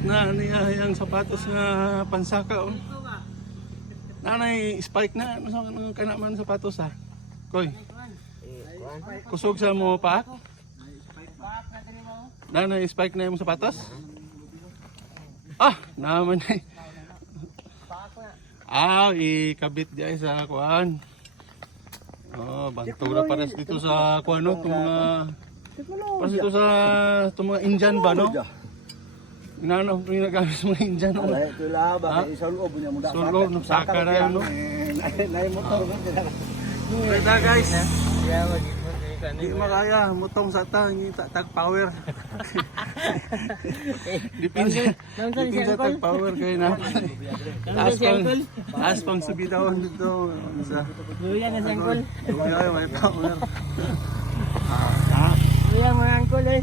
Suot na niya yung sapatos nga pansaka. Oh. Nanay, spike na. Ano sa kanaman sapatos ha? Koy. Kusog sa mo pa? Nanay, spike na yung sapatos? Ah, naman eh. Ah, ikabit diay sa kuan. Oh, bantog na pares dito sa kuan no, itong mga pares dito sa itong mga Indian ba no? Inano ko yung nagamit sa mga Indian no? Ay, ito lang ba? Isang loob niya mo dapat. Solo, saka na yun no? Nay motor mo. Kita guys, Kaya di makaya, mutong sa tang, tag power. Dipinsa tag power kayo na. Taas pang subidahon dito. Luya na sa angkol. Luya, may power. Luya mga angkol eh.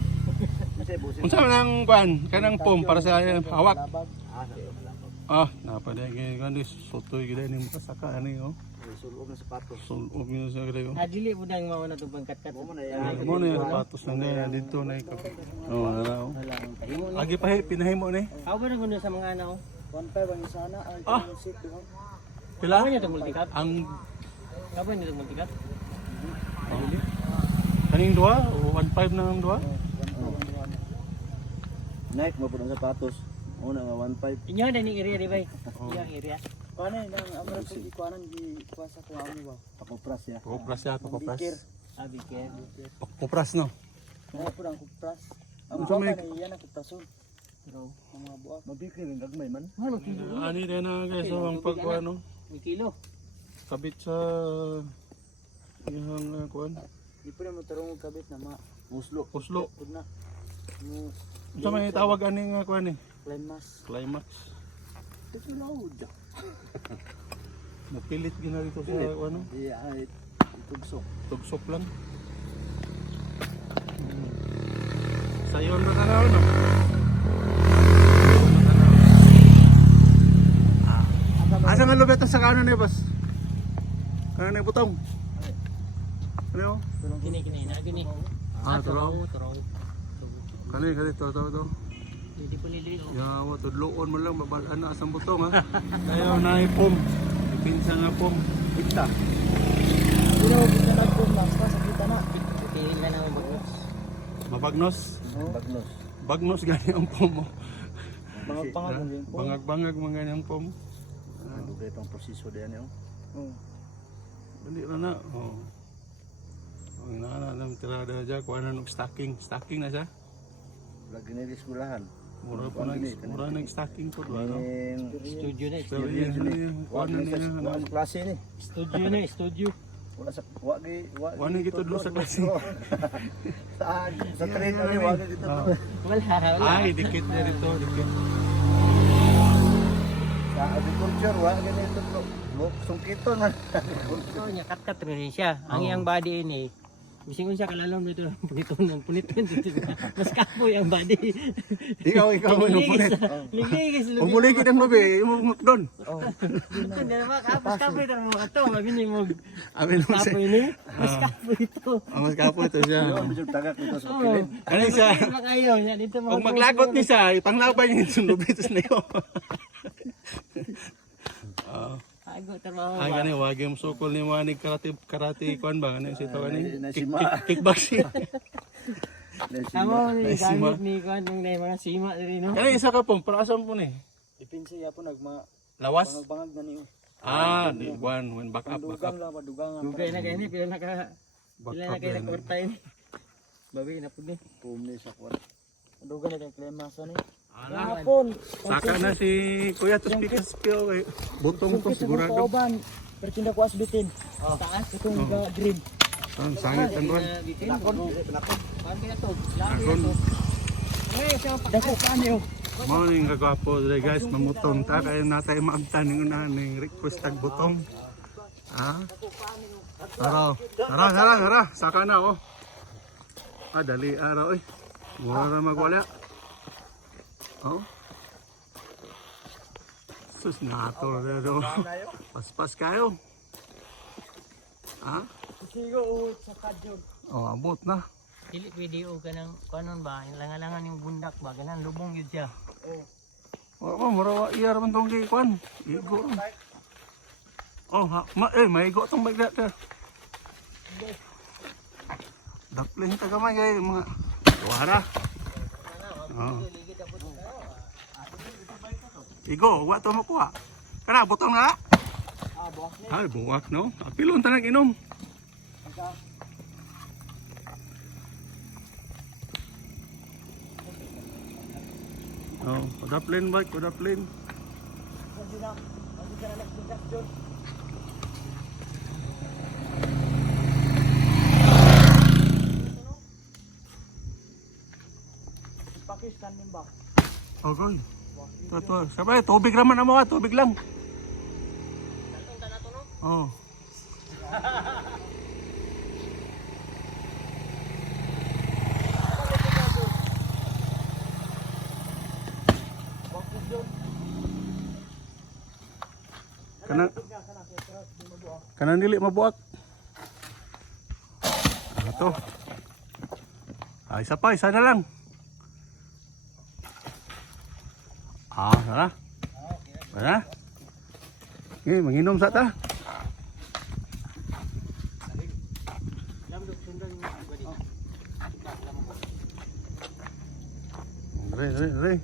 Unsa man ang kuan, kanang pom para sa hawak. Ah, napadagay kan dis sotoy gid ni makasaka ani oh. Sulog na sapatos. Sulog yun sa gid oh. Adili mo dang mao na to pangkat-kat. Mo na yung sapatos na dito na ikaw. Oh, ano. Agi pa pinahimo ni. Ako ba nang sa mga ano? 1.5 ang sana ay Ah. sit ko. Pila? Ako niya to multicut. Ang Ako niya to multicut. kaning duha o 1.5 na ang duha? Nike mo pud ang sapatos. Una nga 1.5. Inyo na ni area di bay. Yang area. Kuan nang amra pud ikuanan gi kuasa ko ami ba. Pakopras ya. Kopras ya, kopras. Abi ke. Kopras no. Ano pud ang kupras. Ang Unsa may- buwan na iyan ang kuprason. Pero Ang mga buwak. Mabikri rin gagmay man. ano kilo? Ani din na guys ang pagkuano. May kilo. Kabit sa yung kuan. Di pa mo tarong kabit na ma. Muslo. Puslo. Pud na. Mo Unsa may tawag aning kuan ni? climax. Climax. Ito load. Napilit gina dito sa Pilit. ano, Di ay tugsok. tugsok lang. Sayon na tanaw no. Asa nga lubet sa kanan ni boss? Kanan ni butong. Ano? Kini na gini. Ah, turo. Turo. Kani to. Hindi pa nili. Ya, wa tudloon mo lang babalaan na asang butong ha. Ayo na ipom. Ipinsa nga pom. Kita. Pero kita na po mas sa kita na. Kini na lang bagos. Mabagnos. Bagnos. Bagnos gani ang pom mo. Mga pangalan din po. Bangag-bangag mga ganyang pom. Ano ba itong proseso diyan yun? Oo. Dali na. Oh. Ang naman tirada dyan, kuha na stocking. Stocking na siya. Lagi na eskwelahan. Mura nag-stocking po. Ano? Studio na. Pero yan, kuha na niya. Wala sa klase ni. Studio na. Studio. Wala sa wagi Wala gitudlo sa klase. Sa train ani wagi dito. Wala. Ay, dikit na rito. Dikit. Sa agriculture wagi dito. Sungkito na. So nya kat-kat rin siya. Ang iyang body ini bising siya kalalom dito puniton dito. Mas kapoy ang body. Ikaw mo yung pulit. Ligligis. Umuligid ang babi, yung doon. Oh. Hindi naman kapos kapoy ito mga ito. Mabini mo Amin mo kapoy siya. ni. Mas kapoy ito. Mas kapo ito siya. Yo bisog tagak dito sa Oo. kilid. Ano siya? Makayo niya dito mga. Kung maglagot ni siya, ipanglaban niya yung sundubitos na yun. Ago trabaho. Ah, gani, wag yung sukol ni Wanig karate kuan ba? Ano siya tawag ni? Nasima. Kickboxing. Amo ni Sima. gamit ni kuan ng mga sima diri no. Kani isa ka pong, para saan po ni? Dipinsa ya po nagma Lawas? bangag na niyo. Ah, di kuan, when back up. Dugang lang padugangan. Dugay na kay ni pila na Back kay up. nagkorta ini. Bawi na pud ni. Pumli sa kwat. Dugan na kay klemaso ni. Ala, Hapon. saka na si Kuya to speak spill kay butong to sigurado. Kauban. Pertinda ko asbitin. Taas Itong green. Ang sangit ang kuan. Pinakon. Pag to. Akon, Dako kanyo. morning kagwapo dre guys, mamutong ta kay natay maabtan ning una ning request tag butong. Ah. Tara, saka na oh. Ah, dali araw oy. Mura magwala. Oh. Sus nato pero paspas kayo. Ha? Sigo uwit sa kadyon. Oh, abot na. Dili video ka ng kanon ba? Langalangan yung bundak ba? Ganan lubong yun siya. Oh. Wala mura iya raman tong kay kuan. Igo. Oh, may igo tong bike dito. Daplin ta gamay kay mga wara. Oh. Igo, wa to makuha. Kana butong na. Buwak ni. Ay, buwak no. Apilon ta nang inom. Oh, daplin bike, daplin. Hindi ka na nagsigas doon. Pakistan din ba? Okay. To. Sabay, tubig raman na mo, tubig lang. Oh. Kanang dili mabuak. Ito. Ay, isa na lang. Sana. Sana. Okay, manginom sa ta. Re.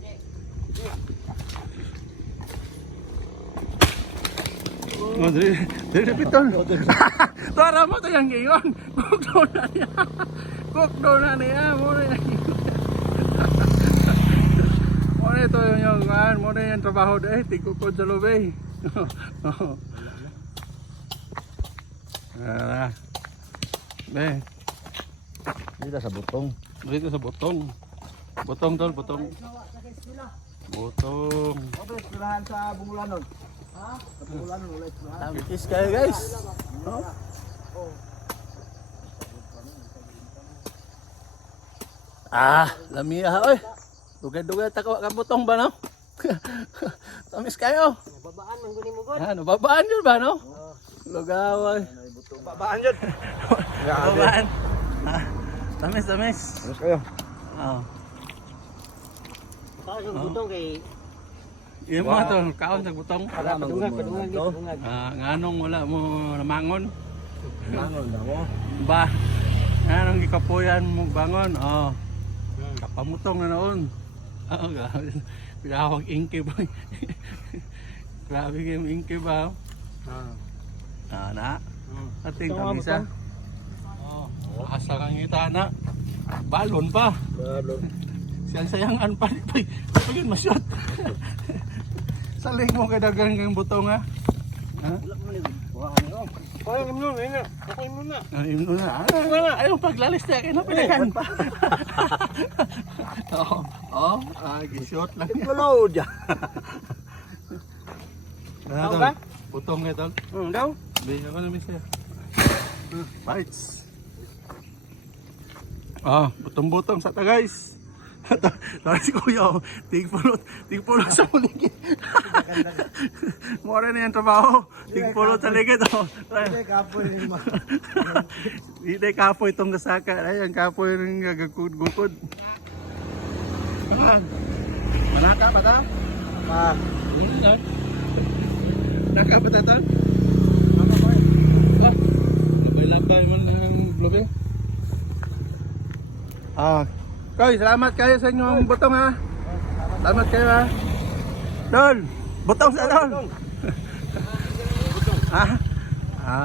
Oh, dari pitol. Tara mo tayang giyon. Kukdo na niya. Mo ito yung kan, mo yung trabaho deh, tigukod sa lobby. Dito sa butong. Dito sa butong. Butong tol, butong. Butong. Opo, eskwelahan sa Bungulanon. Ha? Sa Bungulanon, wala eskwelahan. Tabikis kayo guys. Lamia oy. Dugay-dugay ta ka butong ba no? Tamis kayo. Babaan man guni mo god. Babaan yun ba no? Lugaway. Babaan dyan. Babaan. Tamis. Terus kayo. Oh. Taas yung butong kay Iya mo to, kaon sa butong. padungag dito. Nganong wala mo namangon. Nangon na mo. Ba. Nganong gikapuyan mo bangon. Oh. Kapamutong na noon. Oo, grabe. Pinawag ingke ba? Grabe yung ingke ba? Na. Ating kamisa. Oh, asa kang ngita na. Balon pa. Balon. Sayang-sayangan pa. Pagin masyot. Saling mo kadagan kang butong ha. Ha? Wala mo ni. Wala ni. Kaya mo na. Kaya mo na. Ano na? Ayaw paglalis niya kayo na pinagan pa. Oo. Gishot lang niya. Hello dyan. Ano ba? Butong nga tol. Daw. Bigyan ko na misya. Bites. Butong-butong sa ta guys. Tara si Kuya, tigpulot sa muligid. Mora na yung trabaho, tigpulot sa ligid. Hindi kapoy ni ma. Hindi kapoy itong kasaka. Ay, ang kapoy rin gagukod. Malaka ba ito? Naka ba ito? Labay-labay man ng globe. Koy, salamat kayo sa inyong butong ha. Salamat kayo ha. Dol, butong sa dol.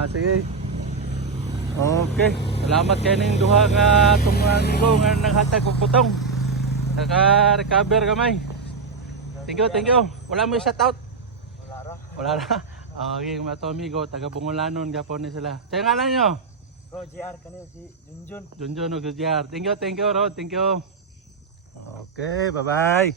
Sige. Okay, salamat kayo ng duha nga tunggo nga naghatag og butong. Naka-recover kamay. Thank you. Wala mo shout out. Wala ra. Okay, mga to amigo, taga Bungulanon gapon ni sila. Kaya nga lang nyo. Bro, JR kanil si Junjun. Junjun og JR. Thank you, Rod. Thank you. Okay, bye-bye.